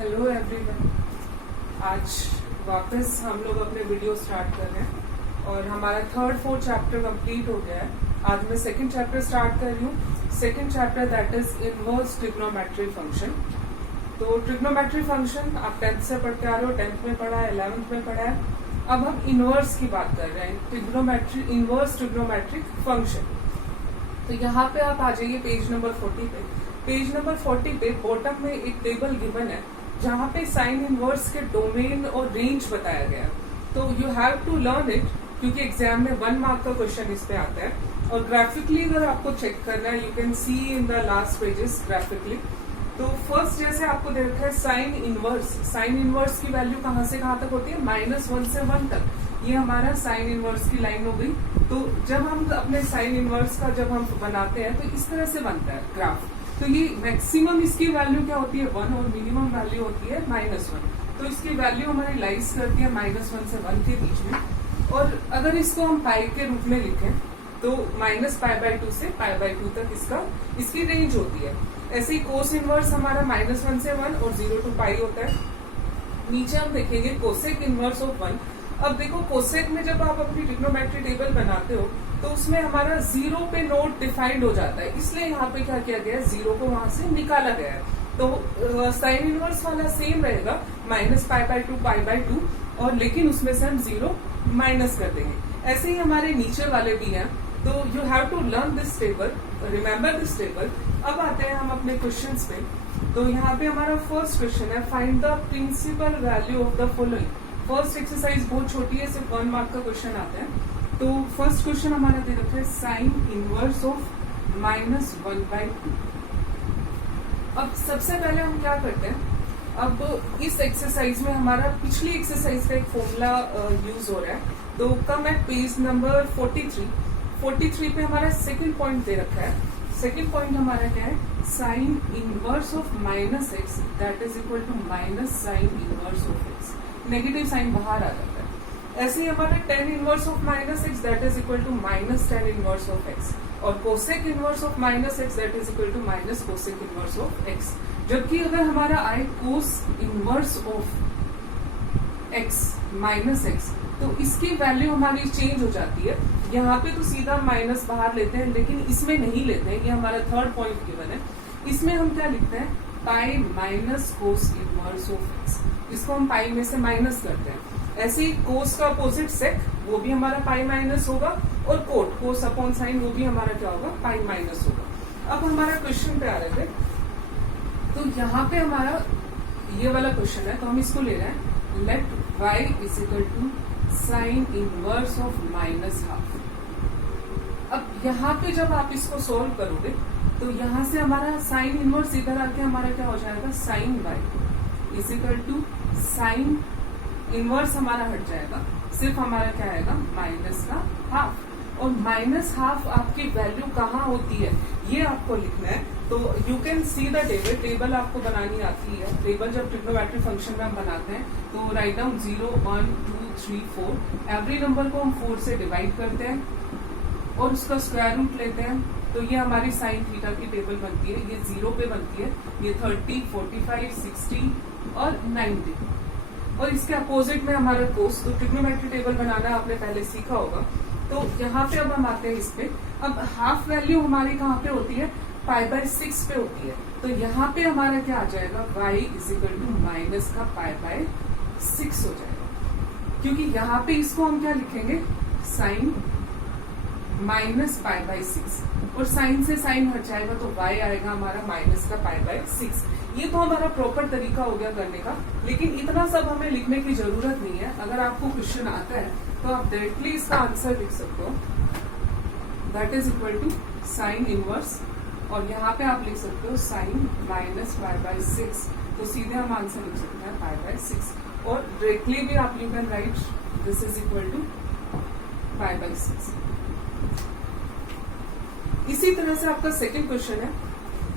Hello everyone. आज वापस हम लोग अपने वीडियो स्टार्ट कर रहे हैं और हमारा थर्ड फोर्थ चैप्टर कंप्लीट हो गया है। आज मैं सेकंड चैप्टर स्टार्ट कर रही हूँ। Second chapter that is inverse trigonometry function. तो ट्रिग्नोमेट्री फंक्शन आप 10th से पढ़ के आ रहे हो, 10th में पढ़ा है, 11th में पढ़ा है। अब हम इनवर्स की बात कर रहे हैं, ट्रिग्नोमेट्री इनवर्स ट्रिग्नोमेट्रिक फंक्शन। तो यहाँ पे आप आ जाइए पेज नंबर 40 पे। पेज नंबर 40 पे बॉटम में एक टेबल गिवन है जहाँ पे साइन इनवर्स के डोमेन और रेंज बताया गया है। तो you have to learn it क्योंकि एग्जाम में 1 मार्क का क्वेश्चन इस पे आता है। और ग्राफिकली अगर आपको चेक करना है, you can see in the last pages graphically. तो फर्स्ट जैसे आपको दे रखा है साइन इनवर्स। साइन इनवर्स की वैल्यू कहाँ से कहाँ तक होती है? -1 से 1 तक। ये हमारा साइन इनवर्स की लाइन हो गई। तो जब हम अपने साइन इनवर्स का जब हम बनाते हैं तो इस तरह से बनता है ग्राफ। तो ये मैक्सिमम इसकी वैल्यू क्या होती है? 1 और मिनिमम वैल्यू होती है -1। तो इसकी वैल्यू हमारी लाइज करती है -1 से 1 के बीच में। और अगर इसको हम पाई के रूप में लिखें तो -π/2 से π/2 तक इसकी रेंज होती है। ऐसे ही कोस इनवर्स हमारा -1 से 1 और 0 to π होता है। नीचे हम देखेंगे कोसेक इनवर्स ऑफ 1। अब देखो कोसेक में जब आप अपनी ट्रिग्नोमेट्री टेबल बनाते हो तो उसमें हमारा 0 पे नोट डिफाइंड हो जाता है, इसलिए यहाँ पे क्या किया गया है? 0 को वहां से निकाला गया है। तो साइन इनवर्स वाला सेम रहेगा -π/2 π/2, और लेकिन उसमें से हम 0 माइनस कर देंगे। ऐसे ही हमारे नीचे वाले भी हैं। तो you have to learn this table, remember this table. अब आते हैं हम अपने क्वेश्चंस पे। तो यहाँ पे हमारा फर्स्ट क्वेश्चन है, find the principal value of the following. First exercise बहुत छोटी है, सिर्फ 1 मार्क का क्वेश्चन आता है। तो फर्स्ट क्वेश्चन हमारा दे रखा है साइन इनवर्स ऑफ -1/2। अब सबसे पहले हम क्या करते हैं, अब इस एक्सरसाइज में हमारा पिछली एक्सरसाइज का एक फॉर्मूला यूज हो रहा है। तो कम एट पेज नंबर 43 पे हमारा सेकंड पॉइंट दे रखा है। सेकंड पॉइंट हमारा क्या है? Sine inverse of -x that is equal to minus sine inverse of x। Negative sine बाहर आ जाता है। ऐसे ही हमारा tan inverse of -x that is equal to minus tan inverse of x, और cosec inverse of -x that is equal to minus cosec inverse of x। जबकि अगर हमारा आए cos inverse of x -x तो इसकी value हमारी change हो जाती है। यहाँ पे तो सीधा माइनस बाहर लेते हैं, लेकिन इसमें नहीं लेते हैं। ये हमारा थर्ड पॉइंट गिवन है। इसमें हम क्या लिखते हैं? Pi minus cos inverse of x। इसको हम पाई में से माइनस करते हैं। ऐसे ही कोस का अपोजिट सेक, वो भी हमारा पाई माइनस होगा, और कोट कोस अपॉन साइन, वो भी हमारा क्या होगा? पाई माइनस होगा। अब हमारा क्वेश्चन पे आ रहे थे। तो यहाँ पे हमारा ये वाला क्वेश्चन है, तो हम इसको ले रहे हैं, let y is equal to sine inverse of -12। अब यहाँ पे जब आप इसको सोल्व करोगे तो यहाँ से हमारा साइन इनवर्स इधर आके हमारा क्या हो जाएगा? Sine y is equal to sine inverse हमारा हट जाएगा, सिर्फ हमारा क्या आएगा? -12। और -12 आपकी वैल्यू कहाँ होती है ये आपको लिखना है। तो you can see the table. Table आपको बनानी आती है। टेबल जब ट्रिग्नोमेट्री फंक्शन में हम बनाते हैं तो राइट डाउन 0 1 2 3 4। एवरी नंबर को हम 4 से डिवाइड करते हैं और उसका स्क्वायर रूट लेते हैं। तो ये हमारी साइन थीटा की टेबल बनती है। ये 0 पे बनती है, ये 30 45 60 और 90। और इसके अपोजिट में हमारा कोस। तो ट्रिग्नोमेट्री टेबल बनाना आपने पहले सीखा होगा। तो यहाँ पे अब हम आते हैं इस पे। अब हाफ वैल्यू हमारी कहाँ पे होती है? π/6 पे होती है। तो यहाँ पे हमारा क्या आ जाएगा? y is equal to minus का π/6 हो जाएगा, क्योंकि यहाँ पे इसको हम क्या लिखेंगे? साइन -π/6, और साइन से साइन हट जाएगा तो y आएगा हमारा माइनस का π/6। ये तो हमारा प्रॉपर तरीका हो गया करने का, लेकिन इतना सब हमें लिखने की जरूरत नहीं है। अगर आपको क्वेश्चन आता है तो आप डायरेक्टली इसका आंसर लिख सकते हो, that is equal to sine inverse, और यहाँ पे आप लिख सकते हो साइन -π/6। तो सीधे हम आंसर लिख सकते हैं π/6, और डायरेक्टली भी आप you can write this is equal to π/6। इसी तरह से आपका सेकंड क्वेश्चन है।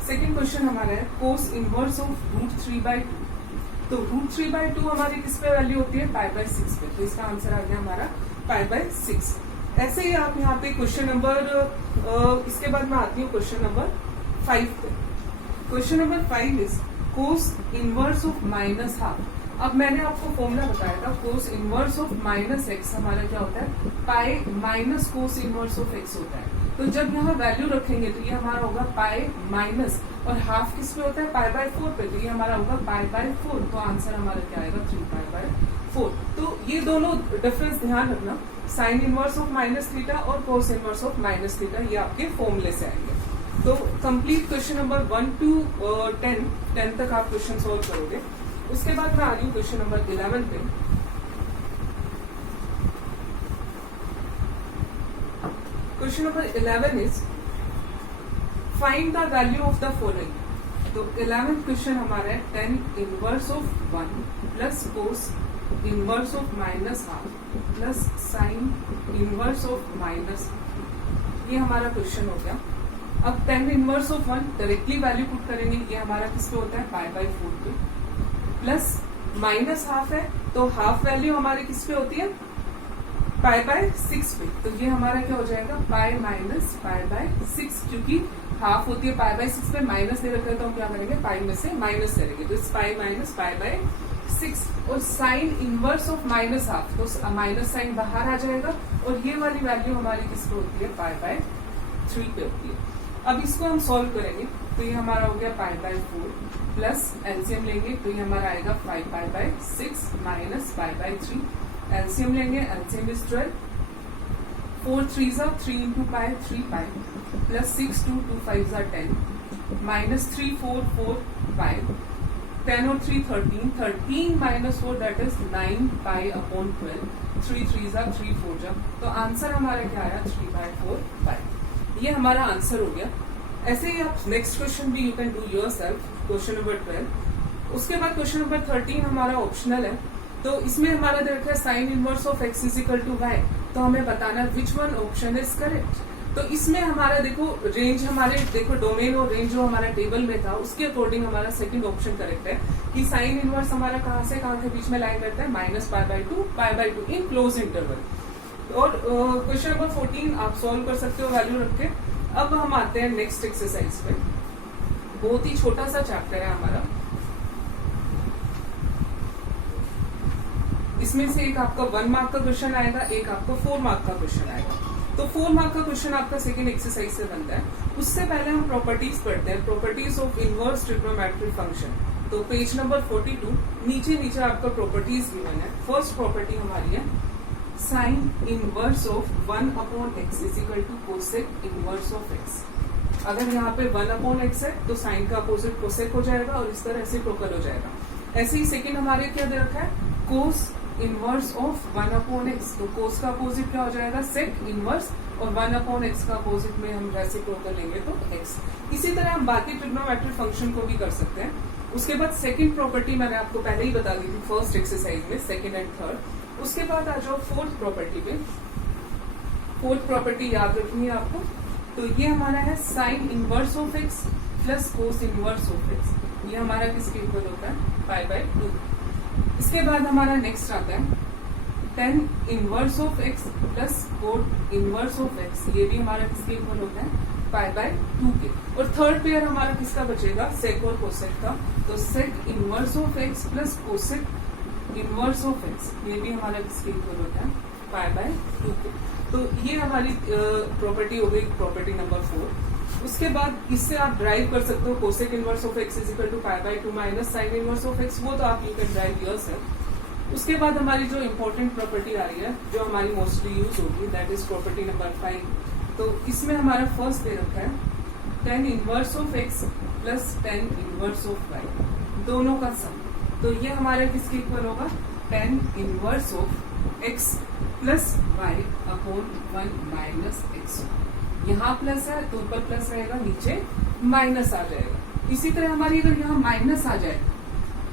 सेकंड क्वेश्चन हमारा है कोस इनवर्स ऑफ √3/2। तो √3/2 हमारी किस पे वैल्यू होती है? π/6 पे। तो इसका आंसर आ गया हमारा π/6। ऐसे ही आप यहाँ पे क्वेश्चन नंबर इसके बाद मैं आती हूँ क्वेश्चन नंबर 5 पे। Question number 5 is cos inverse of minus half. अब मैंने आपको फॉर्मूला बताया था, कोस इनवर्स ऑफ माइनस एक्स हमारा क्या होता है, pi minus cos inverse of x होता है। तो जब यहाँ वैल्यू रखेंगे तो ये हमारा होगा पाई माइनस, और हाफ किस पे होता है, पाई बाय 4 पे, तो ये हमारा होगा पाई बाय 4। तो आंसर हमारा क्या आएगा, 3 पाई बाय 4। तो ये दोनों डिफरेंस ध्यान रखना, sine inverse of minus theta और cos inverse of minus theta, ये आपके फॉर्मूले से आएंगे। तो कंप्लीट क्वेश्चन नंबर 1 to 10 तक आप क्वेश्चन सॉल्व करोगे। उसके बाद मैं आ रही हूँ क्वेश्चन नंबर 11 पे। Question number 11 is find the value of the following. तो 11th क्वेश्चन हमारा है 10 inverse of 1 plus cos inverse of minus half plus sine inverse of minus, ये हमारा क्वेश्चन हो गया। अब 10 inverse of 1 directly value put करेंगे, ये हमारा किस पे होता है, पाई बाय 4 पे, प्लस माइनस हाफ है तो हाफ वैल्यू हमारी किस पे होती है, पाई बाय 6 पे। तो ये हमारा क्या हो जाएगा, पाई माइनस पाई बाय 6, क्योंकि हाफ होती है पाई बाय 6 पे, माइनस दे रखा है तो हम क्या करेंगे, पाई में से माइनस करेंगे, तो इस पाई माइनस पाई बाय 6। और sign inverse of minus half, तो माइनस साइन बाहर आ जाएगा, और ये वाली वैल्यू हमारी किस पे होती है, पाई बाय 3 पे होती है। अब इसको हम सॉल्व करेंगे, तो ये हमारा हो गया पाई बाय 4 प्लस एलसीएम लेंगे तो ये हमारा आएगा 5 pi by 6 minus pi by 3। LCM लेंगे, LCM is 12, 4 3s are 3 into pi 3 pi plus 6 2 2 5s are 10 minus 3 4 4 5 10 और 3 13 13 माइनस 4 that is 9 pi upon 12, 3 3s are 3 4 जा, तो आंसर हमारा क्या आया, 3 बाय 4 पाई। ये हमारा आंसर हो गया। ऐसे ही आप नेक्स्ट क्वेश्चन भी you can do yourself, question number 12। उसके बाद क्वेश्चन नंबर 13 हमारा ऑप्शनल है, तो इसमें हमारा दे रखा है sine inverse of x is equal to y, तो हमें बताना which one option is correct. तो इसमें हमारा देखो रेंज, हमारे देखो डोमेन और रेंज जो हमारा टेबल में था उसके अकॉर्डिंग हमारा सेकंड ऑप्शन करेक्ट है कि साइन इनवर्स हमारा कहाँ से कहाँ के बीच में लाइन करता है, minus pi by 2 in close interval. और क्वेश्चन नंबर 14 आप सॉल्व कर सकते हो वैल्यू रख के। अब हम आते हैं नेक्स्ट एक्सरसाइज पे, बहुत ही छोटा सा चैप्टर है हमारा। इसमें से एक आपका 1 मार्क का क्वेश्चन आएगा, एक आपका 4 मार्क का क्वेश्चन आएगा। तो 4 मार्क का क्वेश्चन आपका सेकंड एक्सरसाइज से बनता है। उससे पहले हम प्रॉपर्टीज पढ़ते हैं, properties of inverse trigonometric function. तो पेज नंबर 42 नीचे आपका प्रॉपर्टीज गिवन है। फर्स्ट प्रॉपर्टी हमारी है sine inverse of 1 upon x is equal to cosec inverse of x. अगर यहाँ पे 1 अपॉन एक्स है तो साइन का अपोजिट कोसेक हो जाएगा और इस तरह रेसिप्रोकल हो जाएगा। ऐसे ही सेकंड हमारे क्या दे रखा है, कोस इनवर्स ऑफ 1 अपॉन एक्स, तो कोस का अपोजिट क्या हो जाएगा, सेक इनवर्स, और 1 अपॉन एक्स का अपोजिट में हम रेसिप्रोकल लेंगे तो एक्स। इसी तरह हम बाकी ट्रिग्नोमेट्रिक फंक्शन को भी कर सकते हैं। उसके बाद सेकंड प्रॉपर्टी मैंने आपको पहले ही बता दी थी फर्स्ट एक्सरसाइज में, सेकंड एंड थर्ड। उसके बाद आ जाओ फोर्थ प्रॉपर्टी पे। फोर्थ प्रॉपर्टी याद रखनी है आपको, तो ये हमारा है sine inverse of x plus cos inverse of x, ये हमारा किसके इक्वल होता है, पाई बाय 2। इसके बाद हमारा नेक्स्ट आता है 10 inverse of x plus cot inverse of x, ये भी हमारा किसके इक्वल होता है, पाई बाय 2 के। और थर्ड पेयर हमारा किसका बचेगा, सेक और कोसेक का, तो sec inverse of x plus cosec inverse of x, ये भी हमारा किसके इक्वल होता है, पाई बाय 2 के। तो ये हमारी प्रॉपर्टी हो गई, प्रॉपर्टी नंबर 4। उसके बाद इससे आप ड्राइव कर सकते हो cosec inverse of x is equal to pi by 2 minus sine inverse of x, वो तो आप यू कैन ड्राइव योरसेल्फ। उसके बाद हमारी जो इंपॉर्टेंट प्रॉपर्टी आ रही है, जो हमारी मोस्टली यूज होगी, दैट इज प्रॉपर्टी नंबर 5। तो इसमें हमारा फर्स्ट दे रखा है 10 inverse of x plus 10 inverse of y, दोनों का सम। तो ये हमारे किसके इक्वल होगा, 10 inverse of x plus y upon 1 minus x. यहाँ प्लस है तो ऊपर प्लस रहेगा, नीचे माइनस आ जाएगा। इसी तरह हमारी अगर यहाँ माइनस आ जाए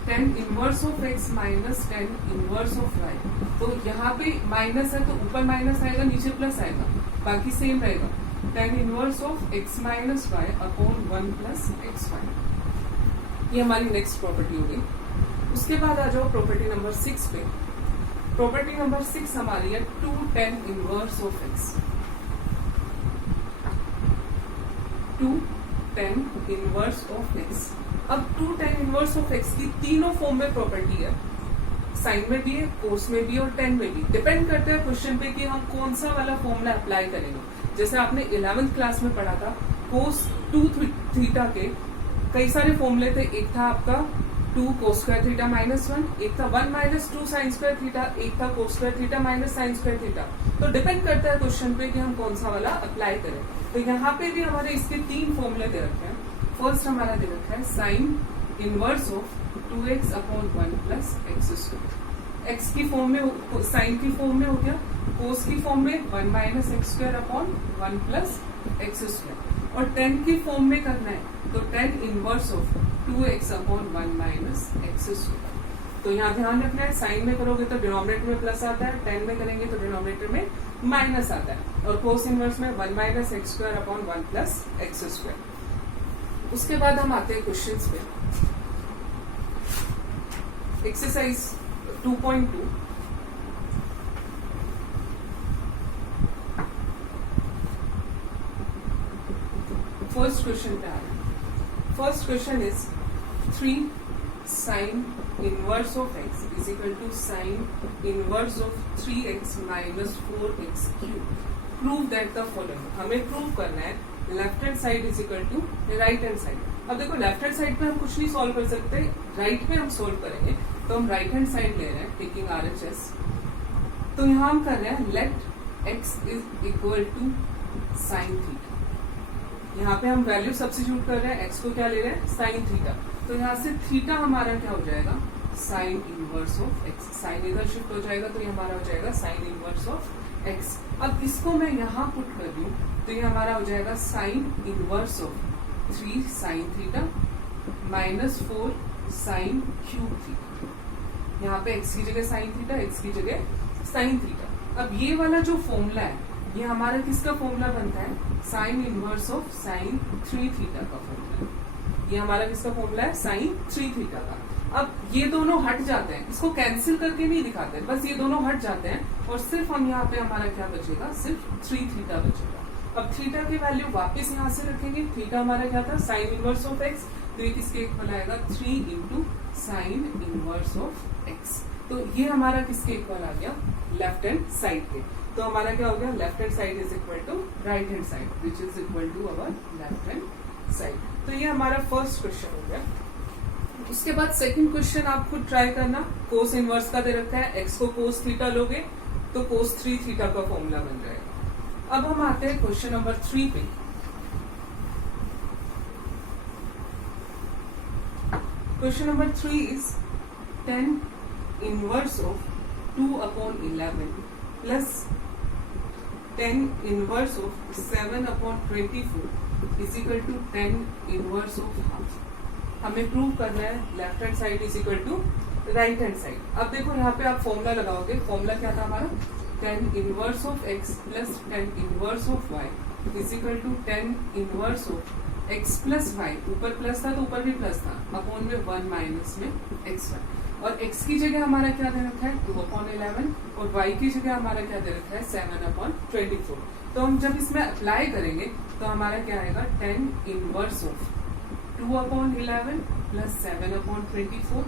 10 inverse of x minus 10 inverse of y, तो यहाँ पे माइनस है तो ऊपर माइनस आएगा, नीचे प्लस आएगा, बाकी सेम रहेगा। 10 inverse of x minus y upon 1 plus x y, ये हमारी नेक्स्ट प्रॉपर्टी हो गई। उसके बाद आ जाओ प्रॉपर्टी नंबर 6 पे। प्रॉपर्टी नंबर 6 हमारी है 2 10 inverse of x, 2 10 inverse of x। अब 2 tan इनवर्स ऑफ x की तीनों फॉर्म में प्रॉपर्टी है, साइन में भी है, कोस में भी और टेन में भी। डिपेंड करता है क्वेश्चन पे कि हम कौन सा वाला फॉर्मूला अप्लाई करेंगे। जैसे आपने 11th क्लास में पढ़ा था, कोस 2 थीटा के कई सारे फॉर्मूले थे। एक था आपका 2 कोस स्क्वायर थीटा माइनस 1, एक था 1 माइनस 2 साइन स्क्वायर थीटा, एक था cos square theta minus sign square theta. तो डिपेंड करता है क्वेश्चन पे कि हम कौन सा वाला अप्लाई करें। तो यहाँ पे भी हमारे इसके 3 फॉर्मूले दे रखे हैं। फर्स्ट हमारा दे रखा है sine inverse of 2x upon 1 plus x square. X की फॉर्म में, साइन की फॉर्म में हो गया, कोस की फॉर्म में 1 minus x square upon 1 plus x square, और 10 की फॉर्म में करना है तो 10 inverse of 2x upon 1 minus x square. तो यहाँ ध्यान रखना है, साइन में करोगे तो डिनोमिनेटर में प्लस आता है, 10 में करेंगे तो डिनोमिनेटर में माइनस आता है, और कोस इनवर्स में 1 minus x square upon 1 plus x square. उसके बाद हम आते हैं क्वेश्चंस पे। एक्सरसाइज 2.2, फर्स्ट क्वेश्चन पे आ रहा है। First question is 3 sine inverse of x is equal to sine inverse of 3x minus 4x cube. Prove that the following. हमें प्रूव करना है left hand side is equal to right hand side. अब देखो left hand side पे हम कुछ नहीं solve कर सकते, राइट में हम सॉल्व करेंगे। तो हम राइट हैंड साइड ले रहे हैं टेकिंग RHS। तो यहाँ हम कर रहे हैं let x is equal to sine theta. यहाँ पे हम वैल्यू सब्स्टिट्यूट कर रहे हैं, x को क्या ले रहे हैं साइन थीटा। तो यहाँ से थीटा हमारा क्या हो जाएगा sine inverse of x। Sine इधर शिफ्ट हो जाएगा तो ये हमारा हो जाएगा साइन इनवर्स ऑफ x। अब इसको मैं यहाँ पुट कर दूं तो ये हमारा हो जाएगा sine inverse of 3 sine theta minus 4 sine cube theta. यहाँ पे x की जगह साइन थीटा, x की जगह साइन थीटा। अब ये वाला जो फॉर्मूला है ये हमारा किसका फॉर्मूला बनता है sine inverse of sign 3 theta का फॉर्मूला। ये हमारा किसका फॉर्मूला है साइन 3 थीटा का। अब ये दोनों हट जाते हैं, इसको कैंसिल करके नहीं दिखाते, बस ये दोनों हट जाते हैं और सिर्फ हम यहाँ पे हमारा क्या बचेगा सिर्फ 3 थीटा बचेगा। अब थीटा की वैल्यू वापस यहाँ से रखेंगे। थीटा हमारा क्या था साइन इनवर्स ऑफ x, तो ये किसके इक्वल आएगा 3 into sine inverse of x। तो ये हमारा किसके इक्वल आ गया लेफ्ट हैंड साइड के। तो हमारा क्या हो गया left hand side is equal to right hand side which is equal to our left hand side. तो ये हमारा फर्स्ट क्वेश्चन हो गया। उसके बाद सेकंड क्वेश्चन आप खुद ट्राई करना। कोस इनवर्स का दे रखा है, x को कोस थीटा लोगे तो कोस 3 थीटा का फॉर्मूला बन जाएगा। अब हम आते हैं क्वेश्चन नंबर 3 पे। Question number 3 is 10 inverse of 2 upon 11 plus 10 inverse of 7 upon 24 is equal to 10 inverse of half. हमें प्रूव करना है left hand side is equal to right hand side. अब देखो यहाँ पे आप फॉर्मूला लगाओगे, फॉर्मूला क्या था हमारा 10 inverse of x plus 10 inverse of y is equal to 10 inverse of x plus y। ऊपर प्लस था तो ऊपर भी प्लस था, अपॉन में 1 माइनस में xy। और x की जगह हमारा क्या दे रखा है 2 अपॉन 11 और y की जगह हमारा क्या दे रखा है 7 अपॉन 24। तो हम जब इसमें अप्लाई करेंगे तो हमारा क्या आएगा 10 inverse of 2 upon 11 plus 7 upon 24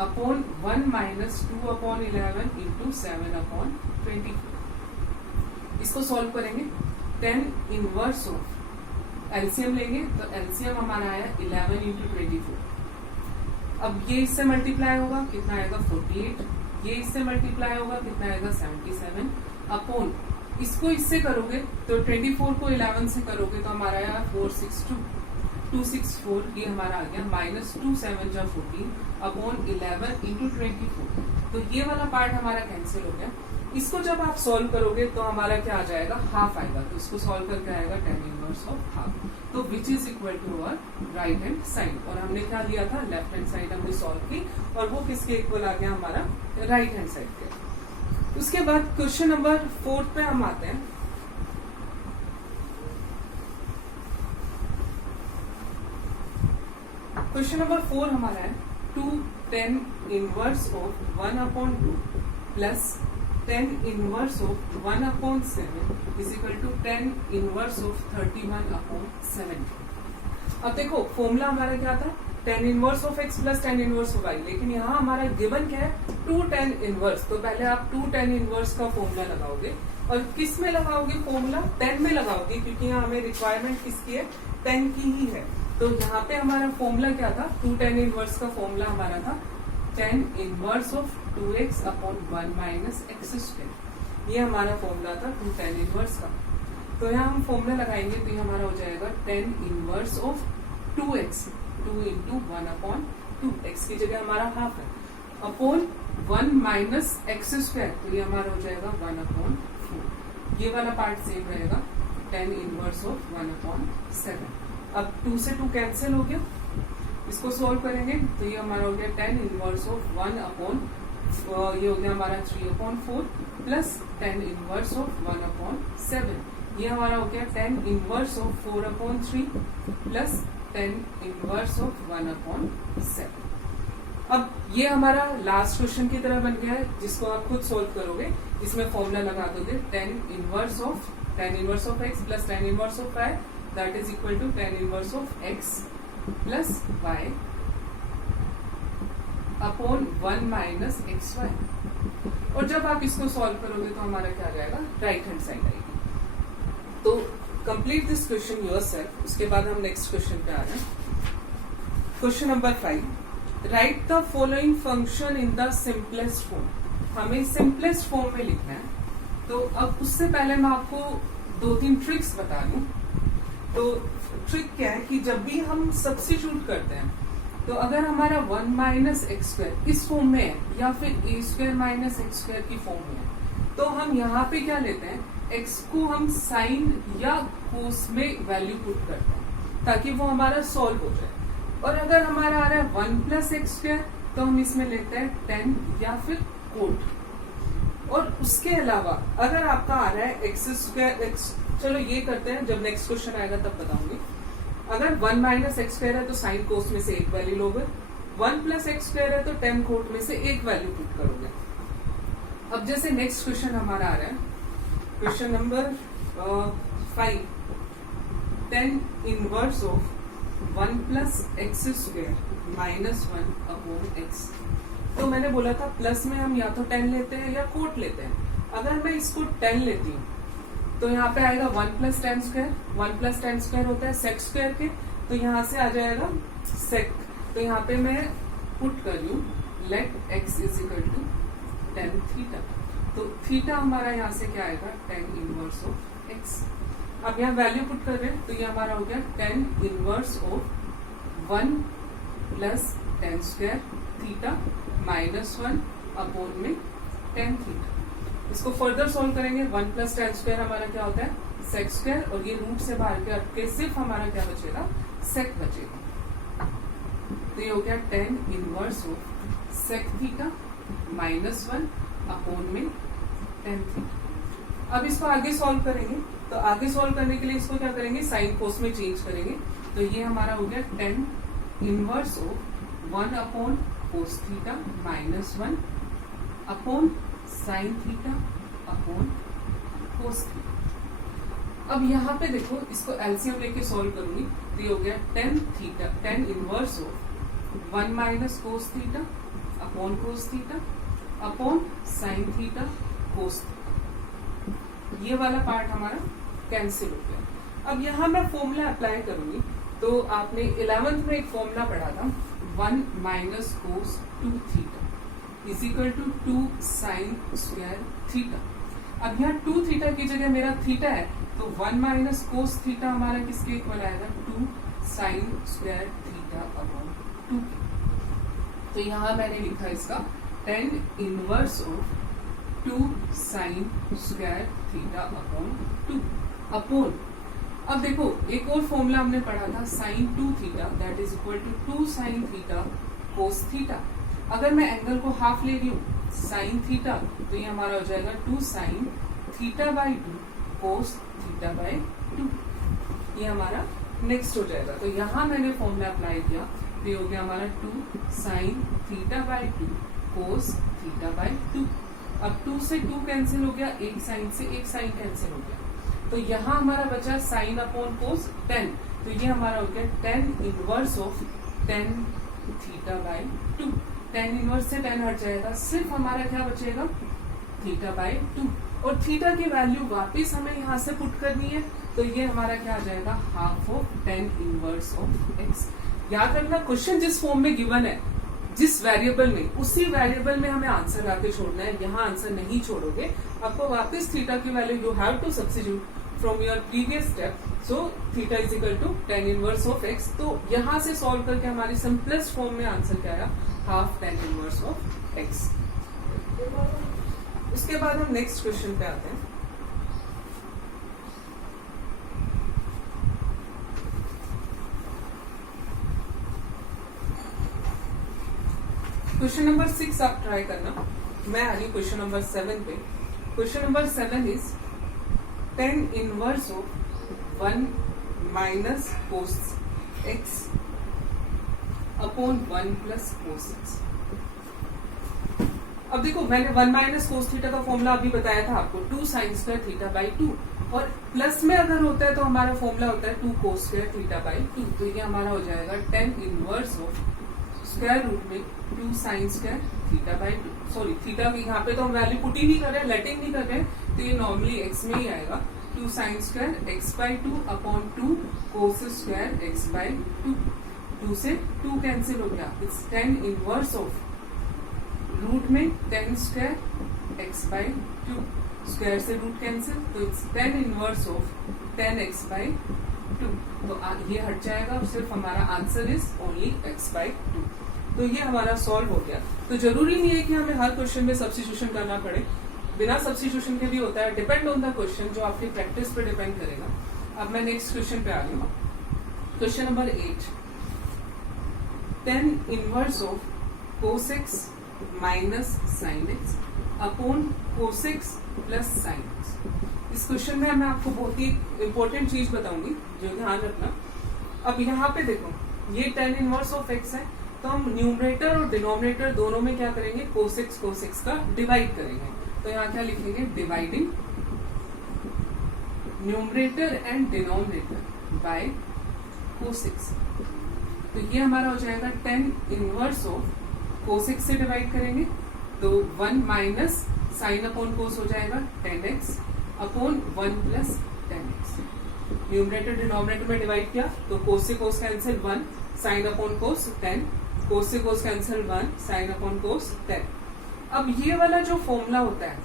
upon 1 minus 2 upon 11 into 7 upon 24। इसको सॉल्व करेंगे 10 इनवर्स ऑफ एलसीएम लेंगे तो एलसीएम हमारा आया 11 इंटू 24। अब ये इससे मल्टीप्लाई होगा कितना आएगा 48, ये इससे मल्टीप्लाई होगा कितना आएगा 77 अपॉन इसको इससे करोगे तो 24 को 11 से करोगे तो हमारा आया 264, ये हमारा आ गया माइनस 2 7 जा 14 अपॉन 11 इंटू 24। तो ये वाला पार्ट हमारा कैंसिल हो गया। इसको जब आप सॉल्व करोगे तो हमारा क्या आ जाएगा हाफ आएगा। तो इसको सॉल्व करके आएगा 10 इनवर्स ऑफ हाफ, तो which is equal to our right hand side. और हमने क्या लिया था लेफ्ट हैंड साइड हमने सॉल्व की और वो किसके इक्वल आ गया हमारा राइट हैंड साइड के। उसके बाद क्वेश्चन नंबर 4 पे हम आते हैं। क्वेश्चन नंबर 4 हमारा है 2 10 inverse of 1 upon 2 plus 10 inverse of 1 upon 7 is equal to 10 inverse of 31 upon 7। अब देखो फॉर्मूला हमारा क्या था, tan inverse of x plus tan inverse of y, लेकिन यहाँ हमारा गिवन क्या है 2 tan इनवर्स। तो पहले आप 2 tan इनवर्स का फॉर्मूला लगाओगे, और किस में लगाओगे फॉर्मूला, tan में लगाओगे, क्योंकि यहाँ हमें रिक्वायरमेंट किसकी है, tan की ही है। तो यहाँ पे हमारा फॉर्मूला क्या था, 2 tan इनवर्स का फॉर्मूला हमारा था tan inverse of 2x upon 1 minus x square. ये हमारा फॉर्मूला था 2 tan इनवर्स का। तो यहाँ हम फॉर्मूला लगाएंगे तो ये हमारा हो जाएगा tan inverse of 2x, 2 into 1 upon 2, x की जगह हमारा हाफ है, अपॉन 1 माइनस एक्स स्क्वायर, तो ये हमारा हो जाएगा 1 अपॉन 4। ये वाला पार्ट सेम रहेगा, tan इनवर्स ऑफ 1 अपॉन 7। अब 2 से 2 कैंसिल हो गया, इसको सोल्व करेंगे तो ये हमारा हो गया tan इनवर्स ऑफ 1 अपॉन, ये हो गया हमारा 3 upon 4 plus tan inverse of 1 upon 7, ये हमारा हो गया tan inverse of 4 upon 3 plus tan inverse of 1 upon 7। अब ये हमारा लास्ट क्वेश्चन की तरह बन गया है, जिसको आप खुद सोल्व करोगे। इसमें फॉर्मूला लगा दोगे tan inverse of x plus tan inverse of y, that is equal to tan inverse of x plus y upon 1 minus x y. और जब आप इसको सॉल्व करोगे तो हमारा क्या आ जाएगा, राइट हैंड साइड आएगी। तो कंप्लीट दिस क्वेश्चन योरसेल्फ। उसके बाद हम नेक्स्ट क्वेश्चन पे आ रहे हैं। Question number 5, right the following function in the simplest form. हमें सिंपलेस्ट फॉर्म में लिखना है। तो अब उससे पहले मैं आपको 2-3 ट्रिक्स बता दूं। तो ट्रिक क्या है कि जब भी हम सब्स्टिट्यूट करते हैं, तो अगर हमारा 1 माइनस एक्स स्क्वायर इस फॉर्म में है या फिर ए स्क्वायर माइनस एक्स स्क्वायर की फॉर्म में है, तो हम यहाँ पे क्या लेते हैं, x को हम साइन या कोस में वैल्यू पुट करते हैं ताकि वो हमारा सॉल्व हो जाए। और अगर हमारा आ रहा है 1 प्लस एक्स स्क्वायर, तो हम इसमें लेते हैं tan या फिर कोट। और उसके अलावा अगर आपका आ रहा है एक्स स्क्वायर एक्स, चलो ये करते हैं, जब नेक्स्ट क्वेश्चन आएगा तब बताऊंगी। अगर 1 माइनस एक्स स्क्वायर है तो साइन कोस में से एक वैल्यू लोगे, 1 प्लस एक्स स्क्वायर है तो tan कोट में से एक वैल्यू पुट करोगे। अब जैसे नेक्स्ट क्वेश्चन हमारा आ रहा है, question number 5, tan inverse of 1 plus x square minus 1 upon x. तो मैंने बोला था प्लस में हम या तो tan लेते हैं या कोट लेते हैं। अगर मैं इसको tan लेती हूँ तो यहाँ पे आएगा 1 plus tan square, 1 plus tan square होता है सेक स्क्वायर के, तो यहाँ से आ जाएगा सेक। तो यहाँ पे मैं पुट कर लूँ let x is equal to tan theta. तो थीटा हमारा यहाँ से क्या आएगा, tan इनवर्स ऑफ x। अब यहाँ वैल्यू पुट कर रहे हैं तो ये हमारा हो गया tan inverse of 1 plus tan square theta minus 1 upon में tan थीटा। इसको फर्दर सॉल्व करेंगे, 1 प्लस tan स्क्वायर हमारा क्या होता है सेक स्क्वायर, और ये रूट से बाहर के हटके सिर्फ हमारा क्या बचेगा, सेक बचेगा। तो ये हो गया tan inverse of sec theta minus 1 upon में tan थीटा। अब इसको आगे सॉल्व करेंगे, तो आगे सॉल्व करने के लिए इसको क्या करेंगे, साइन कोस में चेंज करेंगे। तो ये हमारा हो गया tan inverse of 1 upon cos theta minus 1 upon sine theta upon cos theta. अब यहाँ पे देखो, इसको एलसीएम लेके सॉल्व करूंगी तो ये हो गया tan inverse of 1 minus cos theta upon cos theta upon sine theta cos theta. ये वाला पार्ट हमारा कैंसिल हो गया। अब यहाँ मैं फॉर्मूला अप्लाई करूंगी, तो आपने 11th में एक फॉर्मूला पढ़ा था 1 minus cos 2 theta is equal to 2 sine square theta. अब यहाँ 2 थीटा की जगह मेरा थीटा है, तो 1 माइनस कोस थीटा हमारा किसके इक्वल आएगा, 2 साइन स्क्वायर थीटा अपॉन 2। तो यहाँ मैंने लिखा इसका tan inverse of 2 sine square theta upon 2 upon. अब देखो एक और फॉर्मूला हमने पढ़ा था sine 2 theta that is equal to 2 sine theta cos theta. अगर मैं एंगल को हाफ ले रही हूँ साइन थीटा, तो ये हमारा हो जाएगा 2 sine theta by 2 cos theta by 2। ये हमारा नेक्स्ट हो जाएगा। तो यहाँ मैंने फॉर्मूला अप्लाई किया, तो ये हो गया हमारा 2 sine theta by 2 cos theta by 2। अब 2 से 2 कैंसिल हो गया, एक साइन से एक साइन कैंसिल हो गया, तो यहाँ हमारा बचा साइन अपॉन कोस tan। तो ये हमारा हो गया tan inverse of tan theta by 2। tan inverse से tan हट जाएगा, सिर्फ हमारा क्या बचेगा थीटा बाई 2। और थीटा की वैल्यू वापस हमें यहाँ से पुट करनी है, तो ये हमारा क्या आ जाएगा half of tan inverse of x। याद रखना क्वेश्चन जिस फॉर्म में गिवन है, जिस वेरिएबल में, उसी वेरिएबल में हमें आंसर लाके छोड़ना है। यहाँ आंसर नहीं छोड़ोगे, आपको वापस थीटा की value you have to substitute from your previous step. So theta is equal to tan inverse of x। तो यहाँ से सॉल्व करके हमारी सिंपलेस्ट फॉर्म में आंसर क्या आया, half tan inverse of x। उसके बाद हम नेक्स्ट क्वेश्चन पे आते हैं। क्वेश्चन नंबर 6 आप ट्राई करना, मैं आ रही क्वेश्चन नंबर 7 पे। Question number 7 is tan inverse of 1 minus cos x upon 1 plus cos x। अब देखो मैंने 1 माइनस कोस थीटा का फॉर्मूला अभी बताया था आपको, 2 साइन स्क्वायर थीटा बाई 2, और प्लस में अगर होता है तो हमारा फॉर्मूला होता है 2 कोस स्क्वायर थीटा बाई 2। तो ये हमारा हो जाएगा tan inverse of square root में 2 sine square theta by 2। Sorry theta यहाँ पे तो हम वैल्यू पुट ही नहीं कर रहे हैं, लेटिंग नहीं कर रहे हैं, तो ये नॉर्मली x में ही आएगा। 2 sine square x by 2 upon 2 cos square x by 2। 2 से 2 कैंसिल हो गया, it's tan inverse of root में tan square x by 2, square से रूट कैंसिल, तो it's tan inverse of tan x by 2। तो ये हट जाएगा और सिर्फ हमारा answer is only x by 2। तो ये हमारा सॉल्व हो गया। तो जरूरी नहीं है कि हमें हर क्वेश्चन में सब्स्टिट्यूशन करना पड़े, बिना सब्स्टिट्यूशन के भी होता है, डिपेंड ऑन द क्वेश्चन, जो आपकी प्रैक्टिस पे डिपेंड करेगा। अब मैं नेक्स्ट क्वेश्चन पे आ रही हूँ। Question number 8, tan inverse of cos x minus sine x upon cos x plus sine x। इस क्वेश्चन में मैं आपको बहुत ही इंपॉर्टेंट चीज बताऊंगी, जो ध्यान रखना। अब यहाँ पे देखो ये tan इनवर्स ऑफ x है, तो हम न्यूमरेटर और डिनोमिनेटर दोनों में क्या करेंगे, cos x का डिवाइड करेंगे। तो यहाँ क्या लिखेंगे, dividing numerator and denominator by cos x। तो ये हमारा हो जाएगा tan inverse of cos x से डिवाइड करेंगे, तो 1 माइनस साइन अपॉन कोस हो जाएगा tan x upon 1 plus tan x। Numerator denominator में डिवाइड किया तो कोस से कोस कैंसिल 1, साइन अपॉन कोस 10, कोस से कोस कैंसिल 1, साइन अपॉन कोस 10। अब ये वाला जो फॉर्मूला होता है,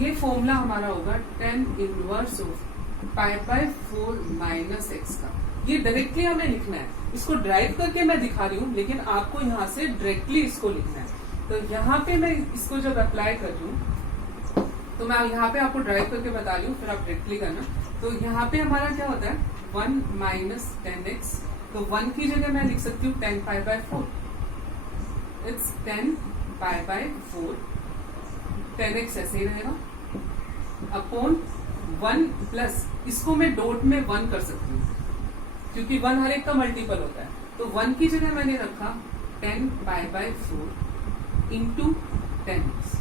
ये फॉर्मूला हमारा होगा tan inverse of pi by 4 minus x का। ये डायरेक्टली हमें लिखना है, इसको ड्राइव करके मैं दिखा रही हूँ, लेकिन आपको यहाँ से डायरेक्टली इसको लिखना है। तो यहाँ पे मैं इसको जब अप्लाई कर रही हूँ, तो मैं यहाँ पे आपको ड्राइव करके बता रही हूँ, फिर आप डायरेक्टली करना। तो यहाँ पे हमारा क्या होता है 1 माइनस tan x, तो 1 की जगह मैं लिख सकती हूँ tan pi by 4, it's tan pi by 4, tan x ऐसे ही रहेगा अपॉन 1 प्लस, इसको मैं डॉट में 1 कर सकती हूँ क्योंकि 1 हर एक का मल्टीपल होता है। तो 1 की जगह मैंने रखा tan pi by 4 into tan x।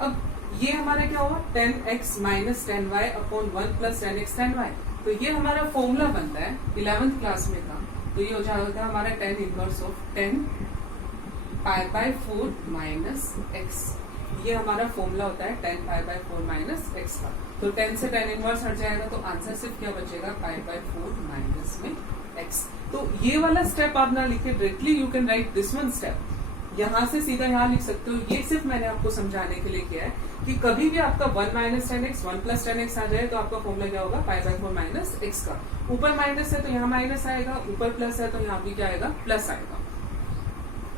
अब ये हमारा क्या हुआ, tan x minus tan y upon 1 plus tan x tan y। तो ये हमारा फॉर्मूला बनता है 11th क्लास में का। तो ये हो जाएगा हमारा tan inverse of 10 pi by 4 minus x। ये हमारा फॉर्मूला होता है tan pi by 4 minus x का। तो 10 से tan इनवर्स हट जाएगा, तो आंसर सिर्फ क्या बचेगा, पाई बाय 4 माइनस में x। तो ये वाला स्टेप आप ना लिखे, directly you can write this one step, यहाँ से सीधा यहाँ लिख सकते हो। ये सिर्फ मैंने आपको समझाने के लिए किया है कि कभी भी आपका 1 minus tan x 1 plus tan x आ जाए तो आपका फॉर्मूला क्या होगा, पाई बाय 4 माइनस x का। ऊपर माइनस है तो यहाँ माइनस आएगा, ऊपर प्लस है तो यहाँ भी क्या आएगा, प्लस आएगा।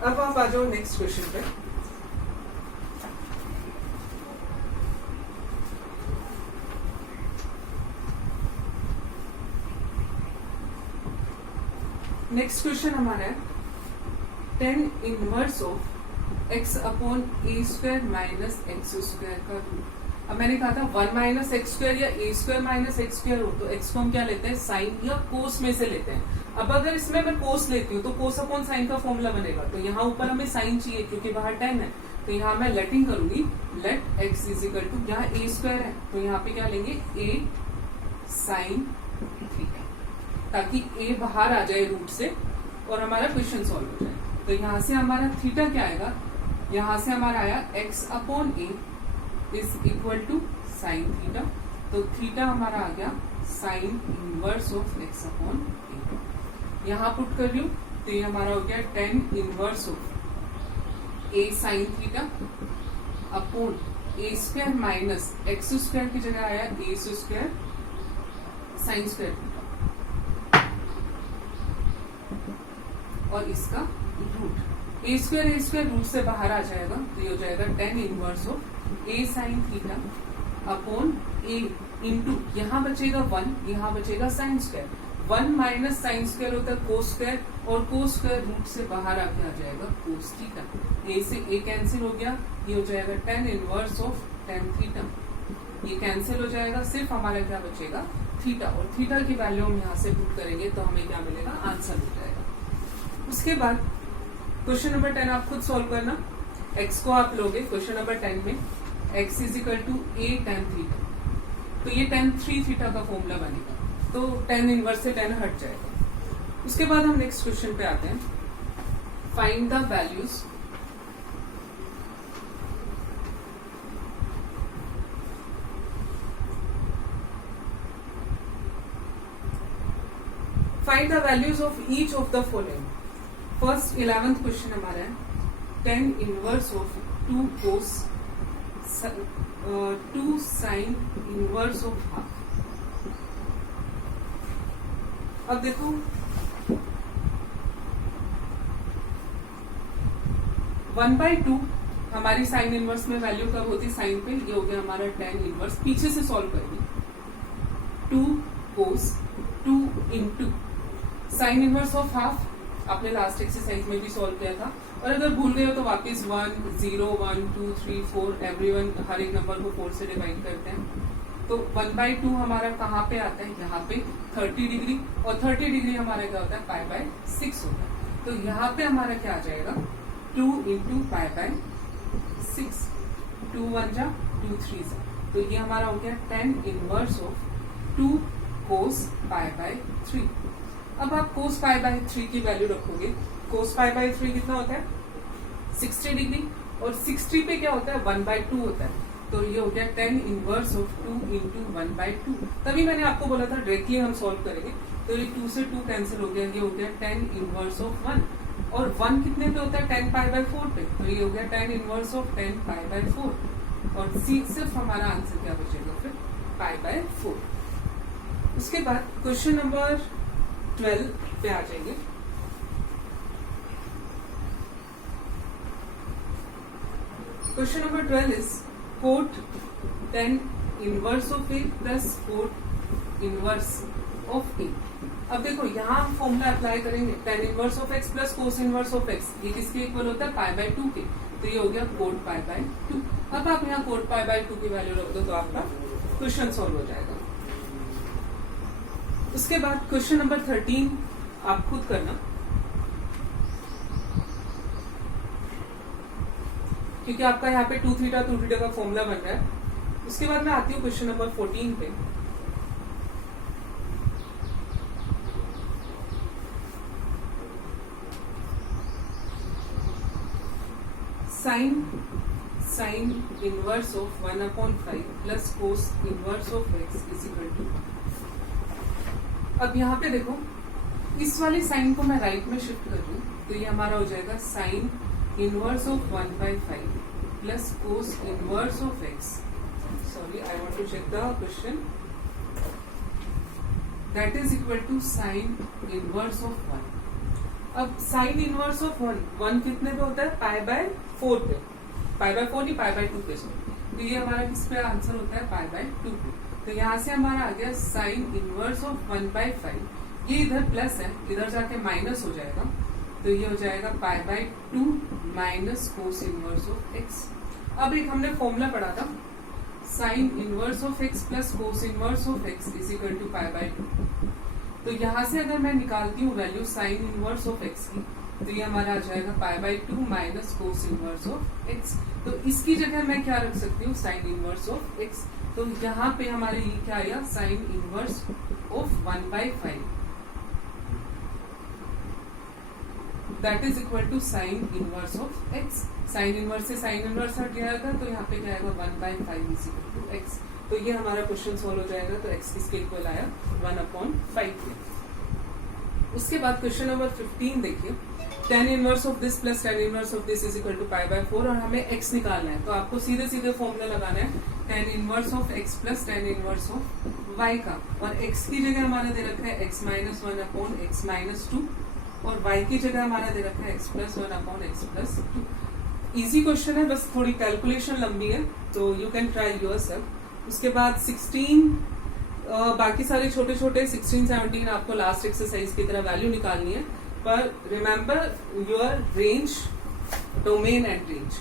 अब आप आ जाओ नेक्स्ट क्वेश्चन पे। नेक्स्ट क्वेश्चन हमारा है tan inverse of x upon A square minus x square का रूट। अब मैंने कहा था 1 माइनस एक्स स्क्वायर या ए स्क्वायर माइनस एक्स स्क्वायर हो तो x को हम क्या लेते हैं, साइन या कोस में से लेते हैं। अब अगर इसमें मैं कोस लेती हूँ तो कोस अपॉन साइन का फॉर्मूला बनेगा, तो यहाँ ऊपर हमें साइन चाहिए क्योंकि बाहर tan है, तो यहाँ मैं लेटिंग करूंगी, let x is equal to, यहाँ ए स्क्वायर है तो यहाँ पे क्या लेंगे ए साइन थीटा, ताकि ए बाहर आ जाए रूट से और हमारा क्वेश्चन सॉल्व हो जाए। तो यहाँ से हमारा थीटा क्या आएगा, यहाँ से हमारा आया x upon A is equal to sine theta, तो थीटा हमारा आ गया sine inverse of x upon A. यहाँ पुट कर लूं तो ये हमारा हो गया tan inverse of A sine theta upon A square minus x square की जगह आया ए स्क्वायर साइन स्क्वायर थीटा और इसका रूट ए स्क्वायर रूट से बाहर आ जाएगा तो ये हो जाएगा tan inverse of A sine theta upon A into यहाँ बचेगा 1, यहाँ बचेगा sine square, 1 minus sine square होता है कोस स्क्वायर और कोस स्क्वायर रूट से बाहर आके आ जाएगा कोस थीटा, ए से ए कैंसिल हो गया, ये हो जाएगा tan inverse of tan theta, ये कैंसिल हो जाएगा, सिर्फ हमारा क्या बचेगा थीटा, और थीटा की वैल्यू हम यहाँ से पुट करेंगे तो हमें क्या मिलेगा, आंसर हो जाएगा। उसके बाद क्वेश्चन नंबर 10 आप खुद सॉल्व करना, x को आप लोगे क्वेश्चन नंबर 10 में x is equal to a tan theta, तो ये tan 3 थीटा का फॉर्मूला बनेगा, तो tan इनवर्स से tan हट जाएगा। उसके बाद हम नेक्स्ट क्वेश्चन पे आते हैं, find the values find the values of each of the following. First 11th question हमारा है tan inverse of 2 cos 2 sin inverse of half. अब देखो वन बाई टू हमारी साइन इनवर्स में वैल्यू कब होती है, साइन पे, ये हो गया हमारा tan इनवर्स, पीछे से सॉल्व करेंगे 2 cos 2 into sine inverse of half, आपने लास्ट एक्सरसाइज में भी सॉल्व किया था, और अगर भूल गए हो तो वापस 1 0 1 2 3 4 एवरीवन हर एक नंबर को 4 से डिवाइड करते हैं। तो 1/2 हमारा कहाँ पे आता है, यहाँ पे 30 डिग्री, और 30 डिग्री हमारा क्या होता है π/6 होता है, तो यहाँ पे हमारा क्या आ जाएगा 2 इंटू π/6, 2 1 जा 2 3 जा, तो ये हमारा हो गया tan इनवर्स ऑफ 2 cos π/3। अब आप cos π/3 की वैल्यू रखोगे, cos π/3 कितना होता है 60 डिग्री, और 60 पे क्या होता है 1/2 होता है, तो ये हो गया tan इनवर्स ऑफ 2 इंटू 1/2। तभी मैंने आपको बोला था डायरेक्टली हम सॉल्व करेंगे, तो ये 2 से 2 कैंसिल हो गया, ये हो गया tan इनवर्स ऑफ 1, और 1 कितने पे होता है tan π/4 पे, तो ये हो गया tan इनवर्स ऑफ tan π/4, और सिर्फ हमारा आंसर क्या बचेगा फिर π/4। उसके बाद क्वेश्चन नंबर 12 पे आ जाएंगे। Question number 12 is cot tan inverse of A plus cot inverse of A. अब देखो यहाँ हम फॉर्मूला अप्लाई करेंगे, tan inverse of x plus cos inverse of x, ये किसके इक्वल होता है π/2 के, तो ये हो गया कोट π/2। अब आप यहाँ कोट π/2 की वैल्यू रख दो तो आपका क्वेश्चन सॉल्व हो जाएगा। उसके बाद क्वेश्चन नंबर 13 आप खुद करना, क्योंकि आपका यहाँ पे 2 थीटा का फॉर्मूला बन रहा है। उसके बाद मैं आती हूँ क्वेश्चन नंबर 14 पे। Sine inverse of 1/5 plus cos inverse of x is equal to. अब यहाँ पे देखो इस वाली साइन को मैं राइट में शिफ्ट कर दूं तो ये हमारा हो जाएगा sine inverse of 1/5 plus cos inverse of x। Sorry, I want to check the question, that is equal to sine inverse of 1। अब साइन इनवर्स ऑफ 1 कितने पे होता है π/4 पे, π/4 नहीं π/2 पे, तो ये हमारा किस पे आंसर होता है π/2 पे। तो यहाँ से हमारा आ गया साइन इनवर्स ऑफ 1/5, ये इधर प्लस है, इधर जाके माइनस हो जाएगा, तो ये हो जाएगा π/2 minus cos inverse of x। अब एक हमने फॉर्मूला पढ़ा था, sine inverse of x plus cos inverse of x is equal to π/2। तो यहाँ से अगर मैं निकालती हूँ value sine inverse of x की, तो ये हमारा आ जाएगा π/2 minus cos inverse of x। तो इसकी जगह मैं क्या रख सकती हूँ, साइन इनवर्स ऑफ एक्स। तो यहाँ पे हमारे ये क्या आया, sine inverse of 1/5 that is equal to sine inverse of x. Sine inverse से साइन इनवर्स हट गया था, तो यहाँ पे क्या आएगा 1/5 इज इक्वल टू एक्स। तो ये हमारा क्वेश्चन सॉल्व हो जाएगा। तो एक्स किसके इक्वल आया, 1/5 में। उसके बाद क्वेश्चन नंबर 15 देखिए, tan inverse of this plus tan inverse of this is equal to π/4 और हमें x निकालना है। तो आपको सीधे सीधे फॉर्मूला लगाना है tan inverse of x plus tan inverse of y का, और x की जगह हमारा दे रखा है x माइनस 1/x माइनस 2 और y की जगह हमारा दे रखा है x plus 1/x plus 2। Easy question है, बस थोड़ी कैलकुलेशन लंबी है, तो यू कैन ट्राई योरसेल्फ। उसके बाद 16 बाकी सारे छोटे छोटे 16, 17 आपको लास्ट एक्सरसाइज की तरह वैल्यू निकालनी है, पर remember your range, domain and range.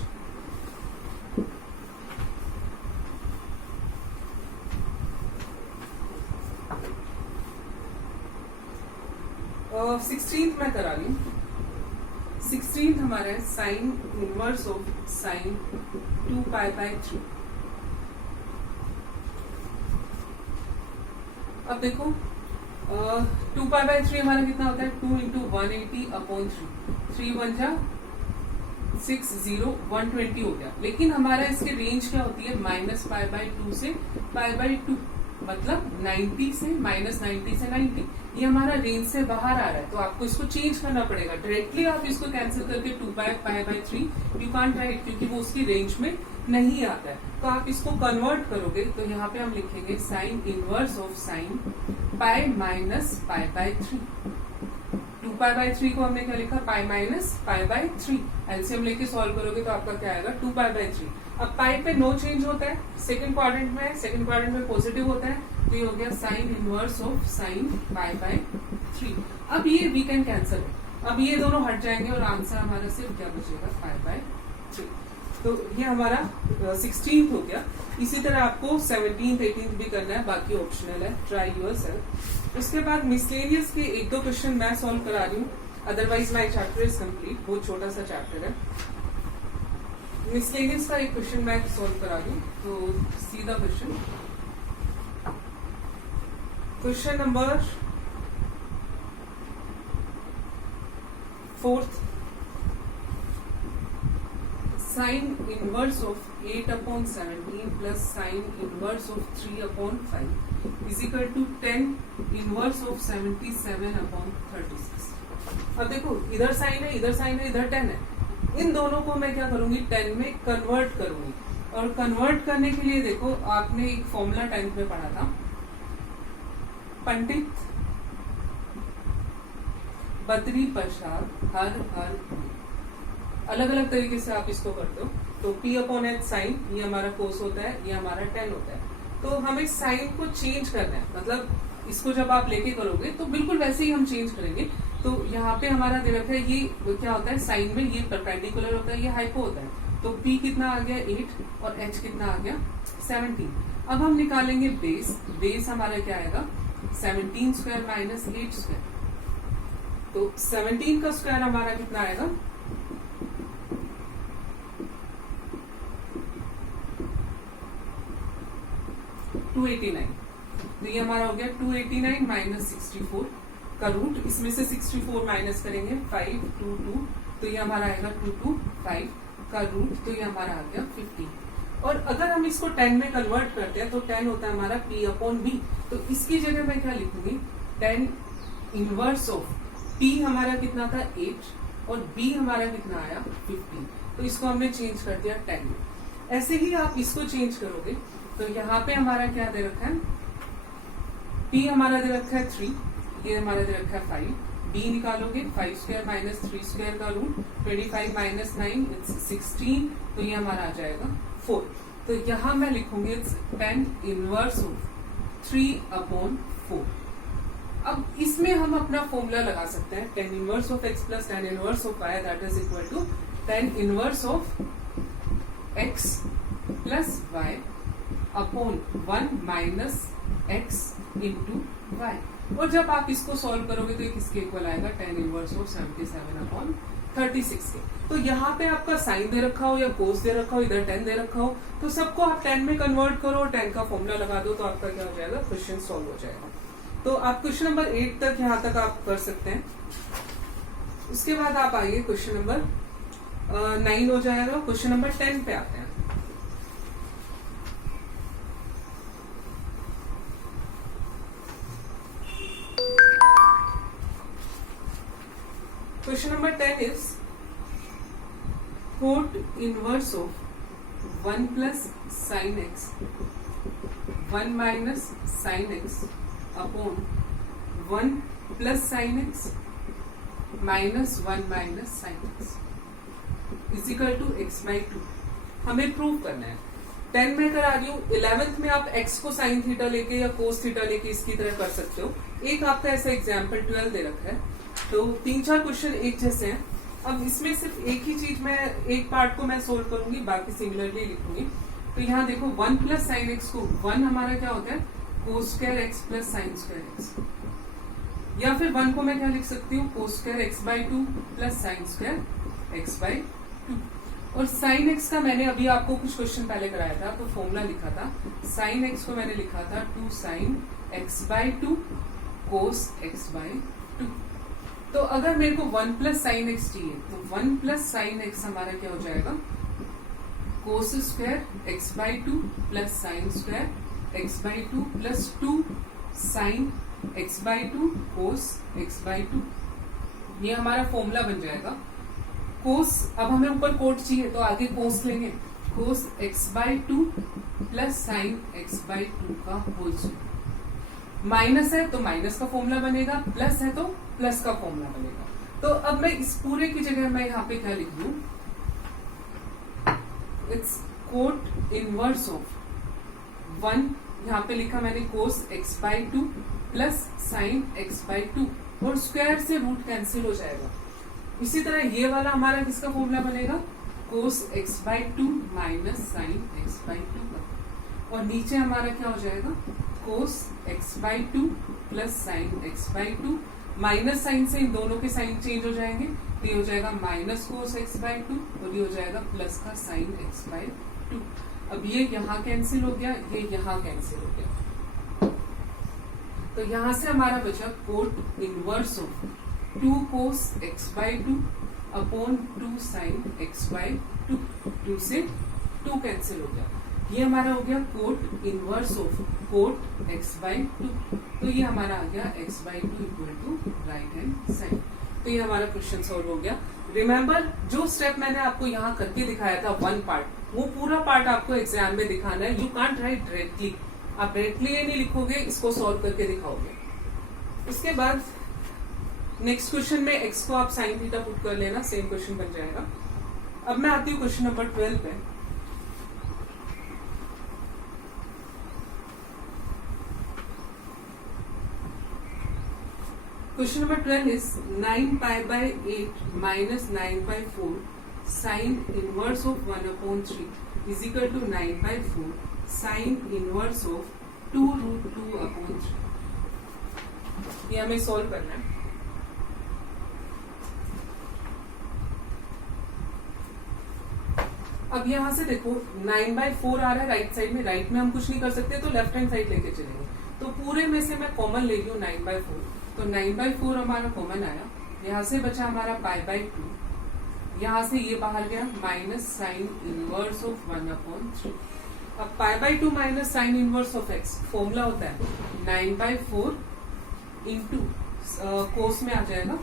Sixteenth मैं करा रही हूँ। 16th हमारा है साइन इनवर्स ऑफ साइन 2π/3। अब देखो 2π/3 हमारा कितना होता है, 2 × 180/3, 3 1 जा 60, 120 हो गया। लेकिन हमारा इसकी रेंज क्या होती है, -π/2 से π/2, मतलब 90 से -90 से 90। ये हमारा रेंज से बाहर आ रहा है, तो आपको इसको चेंज करना पड़ेगा। डायरेक्टली आप इसको कैंसिल करके 2π/3 यू कांट राइट, क्योंकि वो उसकी रेंज में नहीं आता है। तो आप इसको कन्वर्ट करोगे, तो यहाँ पे हम लिखेंगे sine inverse of sine π minus π/3। 2π/3 को हमने क्या लिखा, π माइनस π/3। एलसीएम लेके सॉल्व करोगे तो आपका क्या आएगा, 2π/3। अब पाई पे नो चेंज होता है, सेकंड क्वाड्रेंट में, सेकंड क्वाड्रेंट में पॉजिटिव होता है, तो ये हो गया साइन इनवर्स ऑफ साइन π/3। अब ये वी कैन कैंसिल, अब ये दोनों हट जाएंगे और आंसर हमारा सिर्फ क्या बचेगा, π/3। तो ये हमारा 16th हो गया। इसी तरह आपको 17th 18th भी करना है, बाकी ऑप्शनल है, ट्राई योरसेल्फ। उसके बाद मिसलेनियस के 1-2 क्वेश्चन मैं सॉल्व करा रही हूँ, otherwise my chapter is complete. बहुत छोटा सा चैप्टर है। मिसलेनियस का एक क्वेश्चन मैं सॉल्व करा रही हूँ, तो सीधा question number 4th, sine inverse of 8/17 plus sine inverse of 3/5 is equal to 10 inverse of 77/36। अब देखो इधर साइन है, इधर साइन है, इधर 10 है। इन दोनों को मैं क्या करूंगी, 10 में कन्वर्ट करूंगी। और कन्वर्ट करने के लिए देखो, आपने एक फॉर्मूला 10th में पढ़ा था, पंडित बद्री प्रसाद हर हर। अलग अलग तरीके से आप इसको करते हो। तो p/h साइन, ये हमारा कोस होता है, ये हमारा 10 होता है। तो हमें साइन को चेंज करना है, मतलब इसको जब आप लेके करोगे तो बिल्कुल वैसे ही हम चेंज करेंगे। तो यहाँ पे हमारा दे रखा है, ये क्या होता है, साइन में ये परपेंडिकुलर होता है, ये हाइपो होता है। तो p कितना आ गया 8 और h कितना आ गया 17। अब हम निकालेंगे बेस। बेस हमारा क्या आएगा, 17² माइनस 8²। तो 17 का स्क्वायर हमारा कितना आएगा, 289। तो ये हमारा हो गया 289 माइनस 64 का रूट, इसमें से 64 माइनस करेंगे 5 2 2, तो ये हमारा आएगा 225 का रूट, तो ये हमारा आ गया 50। और अगर हम इसको 10 में कन्वर्ट करते हैं तो 10 होता है हमारा p/b। तो इसकी जगह मैं क्या लिखूंगी, 10 इनवर्स ऑफ p हमारा कितना था 8 और b हमारा कितना आया 50। तो इसको हमने चेंज कर दिया 10 में। ऐसे ही आप इसको चेंज करोगे, तो यहाँ पे हमारा क्या दे रखा है, p हमारा दे रखा है 3, ये हमारा दे रखा है 5। b निकालोगे 5² माइनस 3² का रूट, 25 माइनस 9 इट्स 16, तो ये हमारा आ जाएगा 4। तो यहाँ मैं लिखूंगी इट्स 10 इनवर्स ऑफ 3/4। अब इसमें हम अपना फॉर्मूला लगा सकते हैं, 10 inverse of x plus 10 inverse of y that is equal to 10 inverse of x plus y upon 1 minus x into y. और जब आप इसको सॉल्व करोगे तो ये किसके इक्वल आएगा, 10 इनवर्स ऑफ 77/36। 36 के। तो यहाँ पे आपका साइन दे रखा हो या कोस दे रखा हो, इधर 10 दे रखा हो, तो सबको आप 10 में कन्वर्ट करो, 10 का फॉर्मूला लगा दो, तो आपका क्या हो जाएगा, क्वेश्चन सॉल्व हो जाएगा। तो आप क्वेश्चन नंबर 8 तक यहाँ तक आप कर सकते हैं। उसके बाद आप आइए क्वेश्चन नंबर 9 हो जाएगा। क्वेश्चन नंबर 10 पे आते हैं। Question number 10 is quote inverse of 1 plus sin x 1 minus sin x upon 1 plus sin x minus 1 minus sin x is equal to x by 2। हमें प्रूव करना है। 10 में करा रही हूँ, 11th में आप x को sin थीटा लेके या cos थीटा लेके इसकी तरह कर सकते हो। एक आपका ऐसा एग्जाम्पल 12 दे रखा है, तो 3-4 क्वेश्चन एक जैसे हैं। अब इसमें सिर्फ एक ही चीज मैं, एक पार्ट को मैं सोल्व करूंगी, बाकी सिमिलरली लिखूंगी। तो यहाँ देखो 1 प्लस साइन एक्स को 1 हमारा क्या होता है, cos square x plus sine square x, या फिर 1 को मैं क्या लिख सकती हूँ, cos square x by 2 plus sine square x by 2। और साइन एक्स का मैंने अभी आपको कुछ क्वेश्चन पहले कराया था, तो फॉर्मूला लिखा था, साइन एक्स को मैंने लिखा था 2 sign x by 2 cos x by 2। तो अगर मेरे को 1 प्लस साइन एक्स चाहिए, तो 1 प्लस साइन एक्स हमारा क्या हो जाएगा, cos square x by 2 plus sine square x by 2 plus 2 sign x by 2 cos x by 2। ये हमारा फॉर्मूला बन जाएगा। कोस, अब हमें ऊपर कोट चाहिए तो आगे कोस लेंगे, कोस x by 2 plus sine x by 2 का होल स्क्वायर। माइनस है तो माइनस का फॉर्मूला बनेगा, प्लस है तो प्लस का फॉर्मूला बनेगा। तो अब मैं इस पूरे की जगह मैं यहाँ पे क्या लिख दूं, इट्स कोट इनवर्स ऑफ 1, यहाँ पे लिखा मैंने कोस x by 2 plus sine x by 2, और स्क्वायर से रूट कैंसिल हो जाएगा। इसी तरह ये वाला हमारा किसका फॉर्मूला बनेगा, cos x by 2 minus sine x by 2 का, और नीचे हमारा क्या हो जाएगा, cos x by 2 plus sine x by 2, minus sine से इन दोनों के साइन चेंज हो जाएंगे, तो ये हो जाएगा माइनस कोस एक्स बाई 2, और ये हो जाएगा प्लस का साइन एक्स बाई 2। अब ये यहाँ कैंसिल हो गया, ये यहाँ कैंसिल हो गया, तो यहाँ से हमारा बचा coat inverse of 2 cos x by 2 upon 2 sign x by 2, 2 से 2 कैंसिल हो गया। ये हमारा हो गया cot inverse of cot x by 2, तो ये हमारा आ गया x by 2 equal to right hand side. तो ये हमारा क्वेश्चन सॉल्व हो गया। रिमेम्बर, जो स्टेप मैंने आपको यहाँ करके दिखाया था 1 पार्ट, वो पूरा पार्ट आपको एग्जाम में दिखाना है। यू कांट राइट डायरेक्टली, आप डायरेक्टली ये नहीं लिखोगे, इसको सॉल्व करके दिखाओगे। उसके बाद नेक्स्ट क्वेश्चन में एक्स को आप साइन थीटा पुट कर लेना, सेम क्वेश्चन बन जाएगा। अब मैं आती हूँ क्वेश्चन नंबर 12 पे। Question number 12 is 9 pi by 8 minus 9 by 4 sin inverse of 1 upon 3 is equal to 9 by 4 sin inverse of 2 root 2 upon 3। ये हमें सॉल्व करना है। अब यहाँ से देखो 9 by 4 आ रहा है राइट साइड में, राइट में हम कुछ नहीं कर सकते, तो लेफ्ट हैंड साइड लेके चलेंगे। तो पूरे में से मैं कॉमन ले रही हूँ 9 by 4, तो 9 by 4 हमारा कॉमन आया। यहाँ से बचा हमारा पाई बाई 2, यहाँ से ये बाहर गया minus sine inverse of 1 upon 3। अब pi by 2 minus sine inverse of x, formula होता है 9 by 4 इंटू कोस में आ जाएगा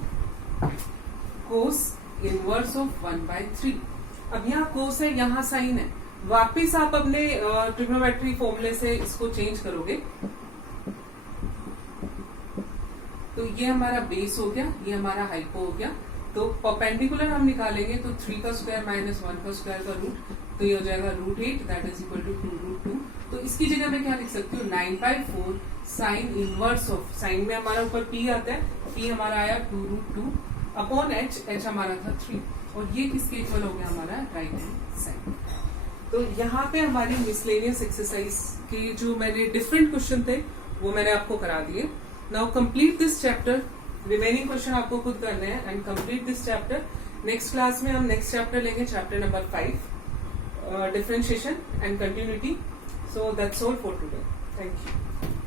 कोस इनवर्स ऑफ 1 by 3। अब यहाँ कोस है, यहाँ साइन है, वापिस आप अपने ट्रिग्नोमेट्री फॉर्मूले से इसको चेंज करोगे, तो ये हमारा बेस हो गया, ये हमारा हाइपो हो गया। तो परपेंडिकुलर हम निकालेंगे, तो 3 का स्क्वायर माइनस 1 का स्क्वायर का रूट, तो ये हो जाएगा √8, दैट इज इक्वल टू 2√2। तो इसकी जगह मैं क्या लिख सकती हूँ, 9 by 4 sine inverse of, sine में हमारा ऊपर p आता है, p हमारा आया 2√2 अपॉन h हमारा था 3, और ये किसके इक्वल हो गया हमारा राइट हैंड साइड। तो यहाँ पे हमारी मिसलेनियस एक्सरसाइज के जो मैंने डिफरेंट क्वेश्चन थे वो मैंने आपको करा दिए। Now complete this chapter, remaining question आपको खुद करने हैं, and complete this chapter next class में हम नेक्स्ट चैप्टर लेंगे, chapter number 5, differentiation and continuity. So that's all for today. Thank you.